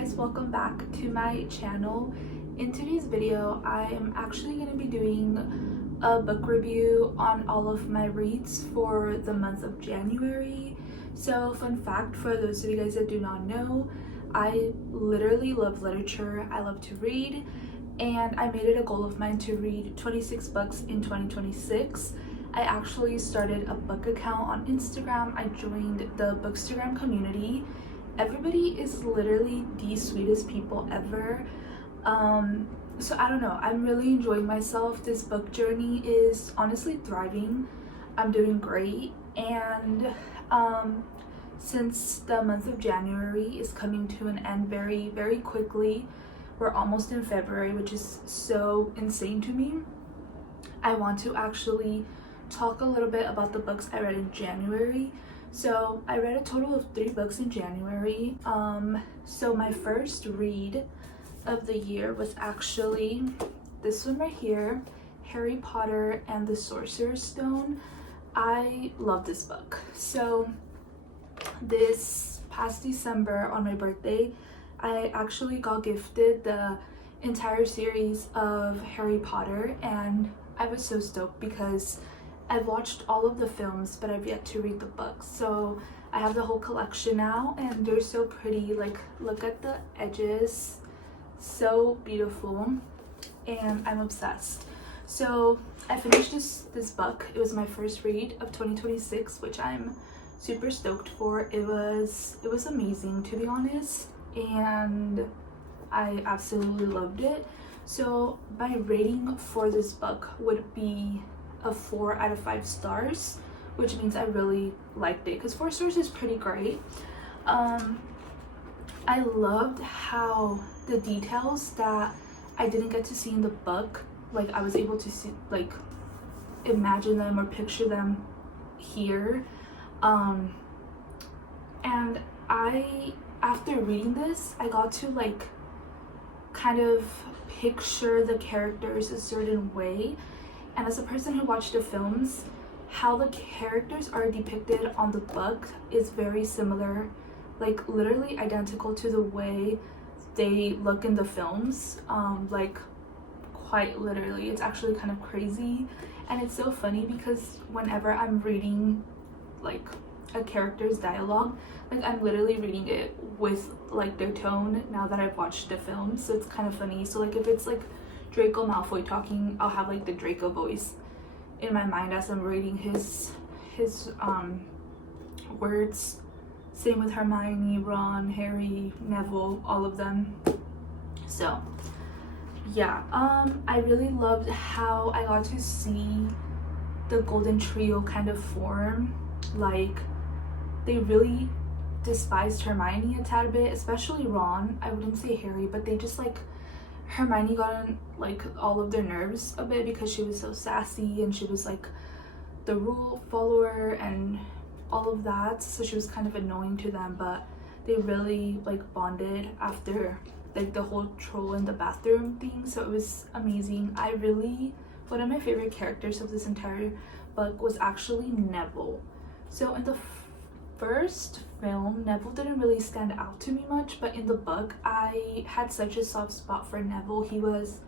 guys, welcome back to my channel. In today's video I am actually going to be doing a book review on all of my reads for the month of January. So fun fact for those of you guys that do not know, I literally love literature. I love to read, and I made it a goal of mine to read 26 books in 2026. I actually started a book account on Instagram. I joined the Bookstagram community. Everybody is literally the sweetest people ever. So I don't know, I'm really enjoying myself. This book journey is honestly thriving. I'm doing great, and since the month of January is coming to an end very quickly, we're almost in February, which is so insane to me. I want to actually talk a little bit about the books I read in January. So I read a total of 3 books in January. So my first read of the year was actually this one right here, Harry Potter and the Sorcerer's Stone. I love this book. So this past December on my birthday, I actually got gifted the entire series of Harry Potter, and I was so stoked because I've watched all of the films, but I've yet to read the books. So I have the whole collection now, and they're so pretty. Like, look at the edges, so beautiful, and I'm obsessed. So I finished this book. It was my first read of 2026, which I'm super stoked for. It was amazing, to be honest, and I absolutely loved it. So my rating for this book would be a 4 out of 5 stars, which means I really liked it, because 4 stars is pretty great. I loved how the details that I didn't get to see in the book, like I was able to see, like imagine them or picture them here. And after reading this, I got to like kind of picture the characters a certain way. And as a person who watched the films, how the characters are depicted on the book is very similar, like literally identical to the way they look in the films. Like quite literally. It's actually kind of crazy, and it's so funny because whenever I'm reading like a character's dialogue, like I'm literally reading it with like their tone now that I've watched the film. So it's kind of funny. So like if it's like Draco Malfoy talking, I'll have like the Draco voice in my mind as I'm reading his words. Same with Hermione, Ron, Harry, Neville, all of them. So yeah, I really loved how I got to see the golden trio kind of form. Like they really despised Hermione a tad bit, especially Ron. I wouldn't say Harry, but they just like, Hermione got on like all of their nerves a bit because she was so sassy and she was like the rule follower and all of that, so she was kind of annoying to them. But they really like bonded after like the whole troll in the bathroom thing. So it was amazing. One of my favorite characters of this entire book was actually Neville. So in the first film, Neville didn't really stand out to me much, but in the book I had such a soft spot for Neville. He was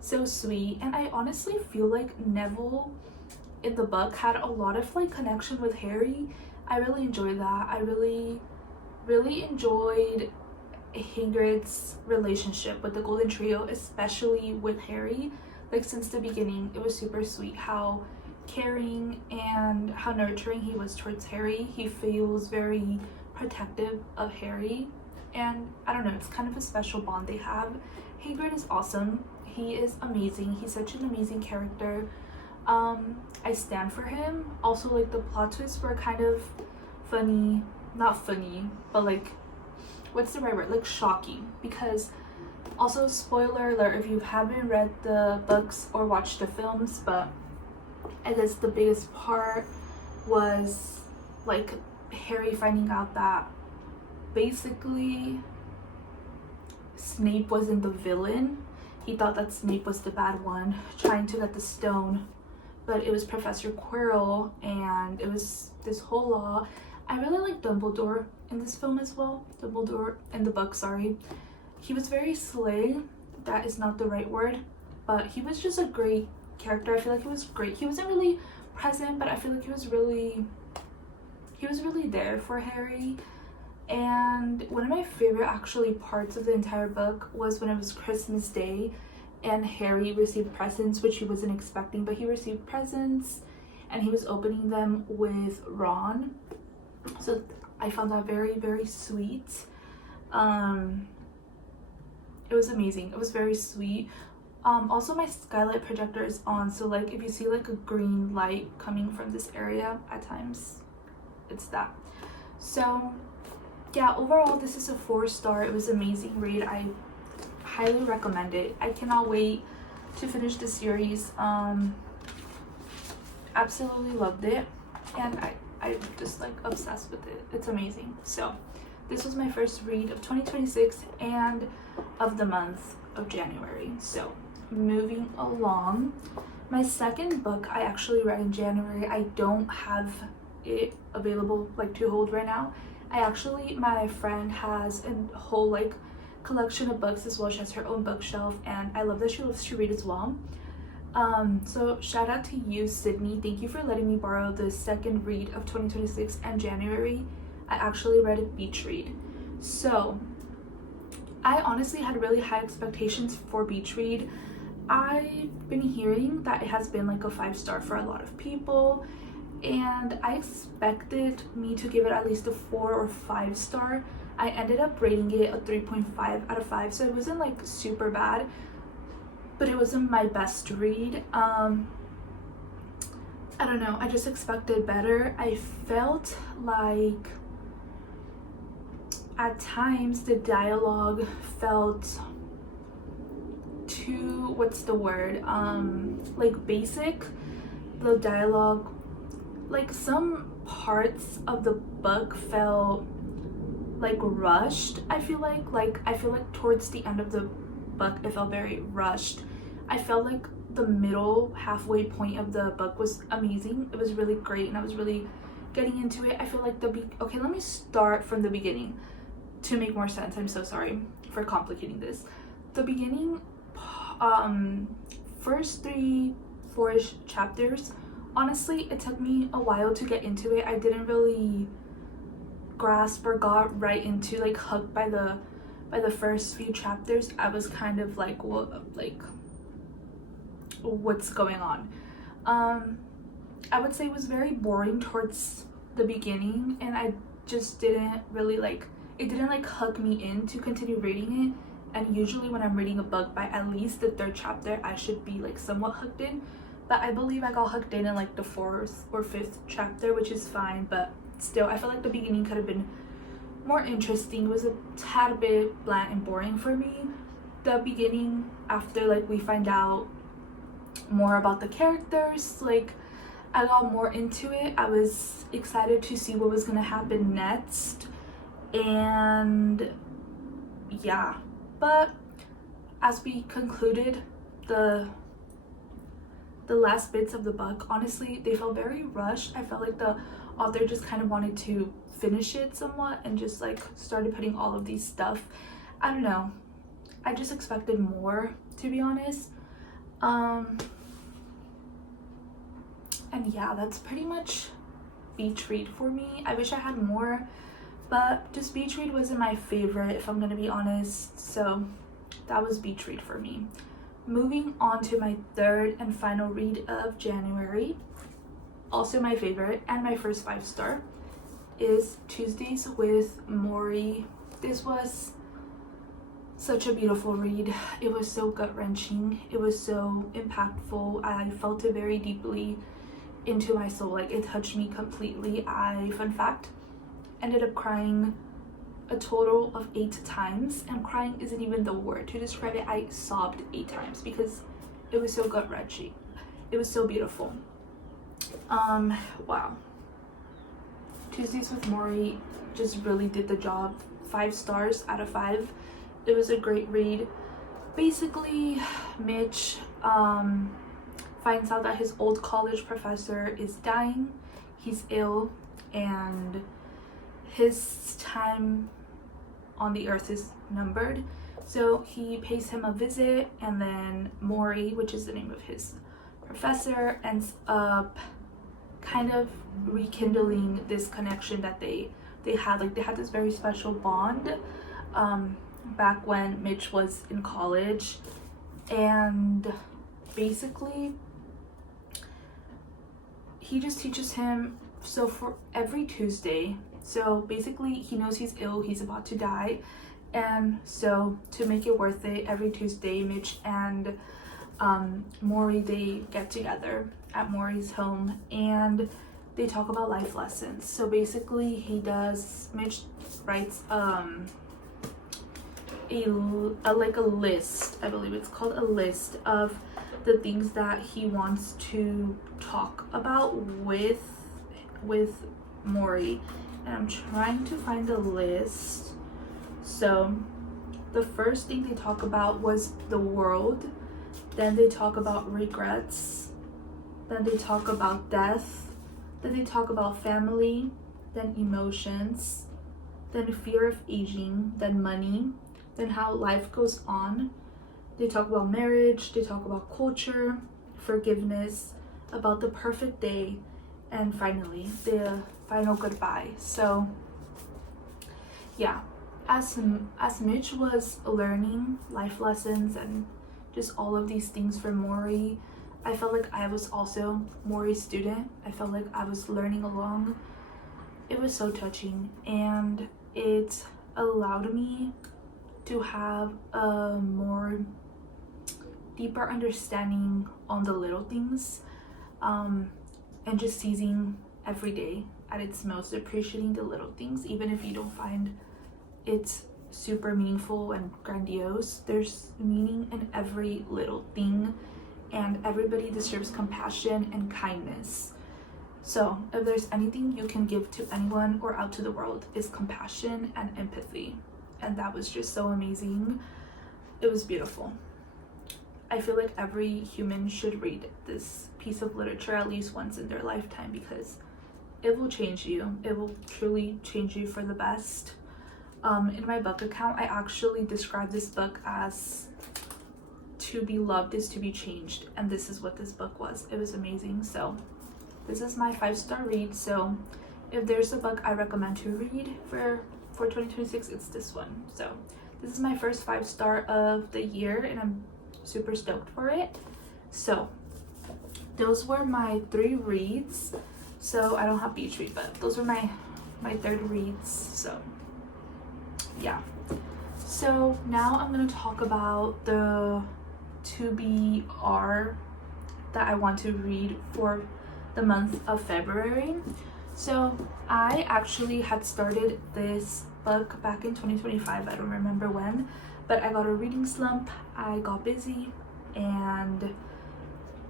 so sweet, and I honestly feel like Neville in the book had a lot of like connection with Harry. I really enjoyed that. I really enjoyed Hagrid's relationship with the golden trio, especially with Harry. Like since the beginning, it was super sweet how caring and how nurturing he was towards Harry. He feels very protective of Harry, and I don't know, it's kind of a special bond they have. Hagrid is awesome. He is amazing. He's such an amazing character. I stand for him. Also, like the plot twists were kind of funny, not funny, but like, what's the right word, like shocking, because also spoiler alert if you haven't read the books or watched the films, but I guess the biggest part was like Harry finding out that basically Snape wasn't the villain. He thought that Snape was the bad one trying to get the stone, but it was Professor Quirrell, and it was this whole law. I really like Dumbledore in this film as well. Dumbledore in the book, sorry. he was very slay. That is not the right word, but he was just a great character. I feel like he was great. He wasn't really present, but I feel like he was really there for Harry. And one of my favorite actually parts of the entire book was when it was Christmas Day and Harry received presents, which he wasn't expecting, but he received presents and he was opening them with Ron. So I found that very, very sweet. It was amazing. It was very sweet. Also my skylight projector is on, so like if you see like a green light coming from this area at times, it's that. So yeah, overall this is a 4-star. It was an amazing read. I highly recommend it. I cannot wait to finish the series. Absolutely loved it, and I'm just like obsessed with it. It's amazing. So this was my first read of 2026 and of the month of January. So moving along, my second book I actually read in January. I don't have it available like to hold right now. My friend has a whole like collection of books as well. She has her own bookshelf, and I love that she loves to read as well. So shout out to you, Sydney. Thank you for letting me borrow the second read of 2026 and January. I actually read a beach read. So I honestly had really high expectations for beach read. I've been hearing that it has been like a 5-star for a lot of people, and I expected me to give it at least a 4 or 5-star. I ended up rating it a 3.5 out of 5, so it wasn't like super bad, but it wasn't my best read. I don't know, I just expected better. I felt like at times the dialogue felt too, what's the word, like basic. The dialogue, like some parts of the book felt like rushed. I feel like towards the end of the book it felt very rushed. I felt like the middle halfway point of the book was amazing. It was really great and I was really getting into it. I feel like okay, let me start from the beginning to make more sense. I'm so sorry for complicating this. The beginning, first 3-4ish chapters, honestly it took me a while to get into it. I didn't really grasp or got right into, like, hooked by the first few chapters. I was kind of like, what's going on? I would say it was very boring towards the beginning, and I just didn't really like it. Didn't like hook me in to continue reading it. And usually when I'm reading a book, by at least the 3rd chapter I should be like somewhat hooked in, but I believe I got hooked in like the 4th or 5th chapter, which is fine. But still, I feel like the beginning could have been more interesting. It was a tad bit bland and boring for me. The beginning, after like we find out more about the characters, like I got more into it. I was excited to see what was gonna happen next, and yeah. But as we concluded the last bits of the book, honestly they felt very rushed. I felt like the author just kind of wanted to finish it somewhat and just like started putting all of these stuff. I don't know, I just expected more, to be honest. And yeah, that's pretty much beach read for me. I wish I had more, but just beach read wasn't my favorite, if I'm gonna be honest. So that was beach read for me. Moving on to my 3rd and final read of January, also my favorite and my first 5-star, is Tuesdays with Maury. This was such a beautiful read. It was so gut-wrenching. It was so impactful. I felt it very deeply into my soul. Like, it touched me completely. Fun fact, ended up crying a total of 8 times, and crying isn't even the word to describe it. I sobbed 8 times because it was so gut-wrenching. It was so beautiful. Wow. Tuesdays with Maury just really did the job. 5 stars out of 5. It was a great read. Basically, Mitch finds out that his old college professor is dying. He's ill, and his time on the earth is numbered. So he pays him a visit, and then Maury, which is the name of his professor, ends up kind of rekindling this connection that they had. Like, they had this very special bond back when Mitch was in college. And basically he just teaches him, so for every Tuesday, so basically he knows he's ill, he's about to die, and so to make it worth it, every Tuesday Mitch and Maury, they get together at Maury's home and they talk about life lessons. So basically Mitch writes like a list, I believe it's called a list, of the things that he wants to talk about with Maury, and I'm trying to find the list. So the first thing they talk about was the world, then they talk about regrets, then they talk about death, then they talk about family, then emotions, then fear of aging, then money, then how life goes on. They talk about marriage, they talk about culture, forgiveness, about the perfect day, and finally the final goodbye. So yeah, as Mitch was learning life lessons and just all of these things from Maury, I felt like I was also Maury's student. I felt like I was learning along. It was so touching, and it allowed me to have a more deeper understanding on the little things, and just seizing every day at its most, appreciating the little things, even if you don't find it super meaningful and grandiose. There's meaning in every little thing, and everybody deserves compassion and kindness. So if there's anything you can give to anyone or out to the world, is compassion and empathy. And that was just so amazing. It was beautiful. I feel like every human should read this piece of literature at least once in their lifetime, because it will change you. It will truly change you for the best. In my book account, I actually described this book as to be loved is to be changed, and this is what this book was. It was amazing. So this is my 5-star read. So if there's a book I recommend to read for 2026, it's this one. So this is my first 5-star of the year, and I'm super stoked for it. So those were my 3 reads. So I don't have beach read, but those were my 3rd reads. So yeah, so now I'm gonna talk about the TBR that I want to read for the month of February. So I actually had started this book back in 2025, I don't remember when, but I got a reading slump, I got busy, and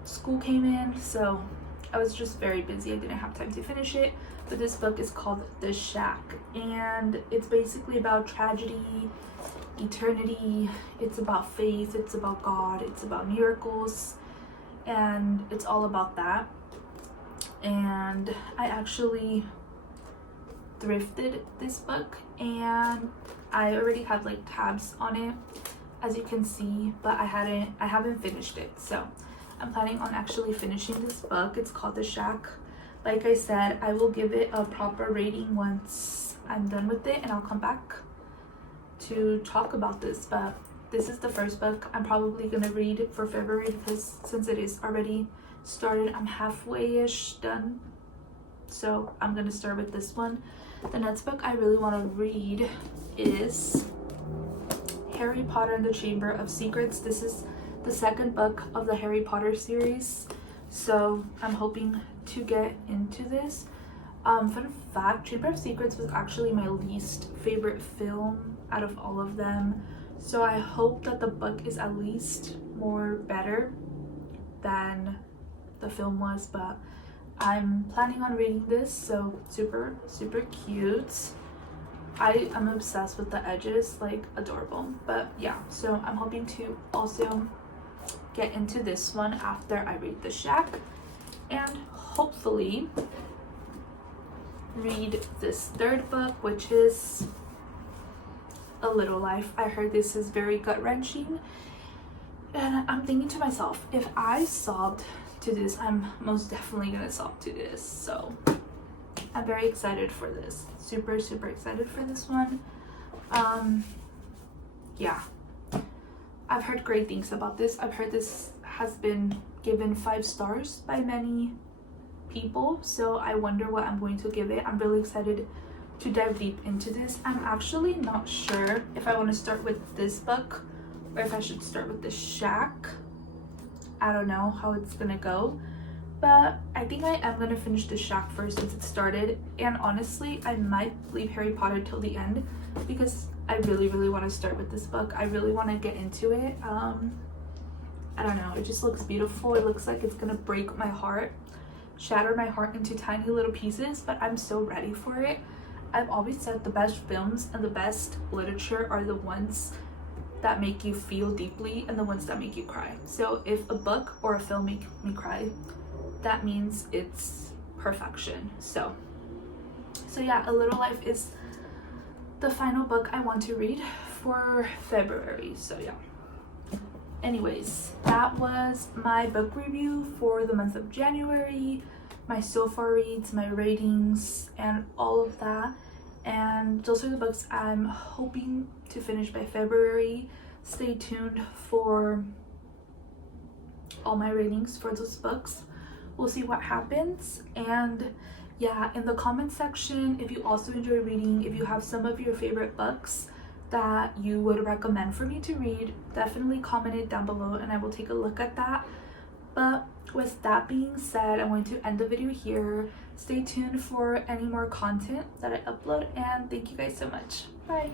school came in, so I was just very busy. I didn't have time to finish it. But this book is called The Shack, and it's basically about tragedy, eternity, it's about faith, it's about God, it's about miracles, and it's all about that. And I actually thrifted this book, and I already had like tabs on it, as you can see, but I haven't finished it. So I'm planning on actually finishing this book. It's called The Shack. Like I said, I will give it a proper rating once I'm done with it, and I'll come back to talk about this. But this is the first book I'm probably gonna read for February, because since it is already started, I'm halfway-ish done. So I'm gonna start with this one. The next book I really want to read is Harry Potter and the Chamber of Secrets. This is the 2nd book of the Harry Potter series, so I'm hoping to get into this. Fun fact, Chamber of Secrets was actually my least favorite film out of all of them, so I hope that the book is at least more better than the film was. But I'm planning on reading this, so super cute. I am obsessed with the edges, like adorable. But yeah, so I'm hoping to also get into this one after I read The Shack, and hopefully read this 3rd book, which is A Little Life. I heard this is very gut-wrenching, and I'm thinking to myself, if I sobbed to this, I'm most definitely gonna sob to this. So I'm very excited for this. Super excited for this one. Yeah, I've heard great things about this. I've heard this has been given 5 stars by many people, so I wonder what I'm going to give it. I'm really excited to dive deep into this. I'm actually not sure if I want to start with this book or if I should start with the Shack. I don't know how it's gonna go, but I think I am gonna finish the Shack first since it started. And honestly, I might leave Harry Potter till the end because I really want to start with this book. I really want to get into it. I don't know, it just looks beautiful. It looks like it's gonna break my heart, shatter my heart into tiny little pieces, but I'm so ready for it. I've always said the best films and the best literature are the ones that make you feel deeply and the ones that make you cry. So if a book or a film make me cry, that means it's perfection. So yeah, A Little Life is the final book I want to read for February. So yeah. Anyways, that was my book review for the month of January, my so far reads, my ratings, and all of that. And those are the books I'm hoping to finish by February. Stay tuned for all my ratings for those books. We'll see what happens. And yeah, in the comment section, if you also enjoy reading, if you have some of your favorite books that you would recommend for me to read, definitely comment it down below and I will take a look at that. But with that being said, I'm going to end the video here. Stay tuned for any more content that I upload, and thank you guys so much. Bye.